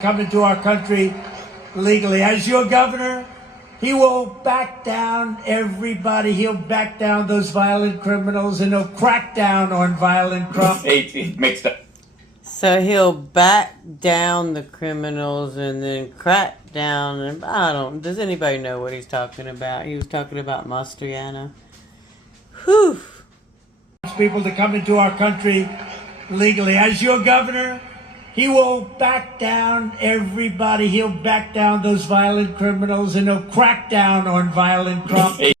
come into our country legally. As your governor, he will back down everybody. He'll back down those violent criminals, and he'll crack down on violent crimes. 18 mixed up. So he'll back down the criminals and then crack down. And does anybody know what he's talking about? He was talking about Mastriano. Whew. People to come into our country legally. As your governor, he will back down everybody. He'll back down those violent criminals, and he'll crack down on violent crimes.